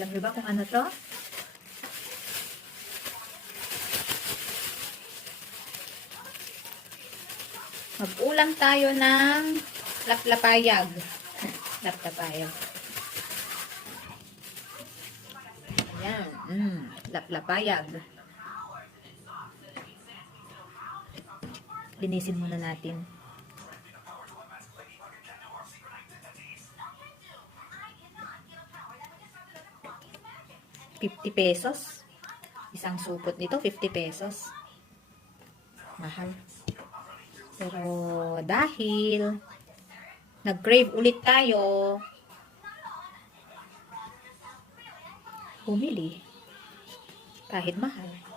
Alam niyo ba kung ano to? Mag-ulam tayo ng laplapayag. Laplapayag. Ayan. Laplapayag. Linisin muna natin. ₱50. Isang supot nito, ₱50. Mahal. Pero dahil nag-crave ulit tayo, bumili kahit mahal.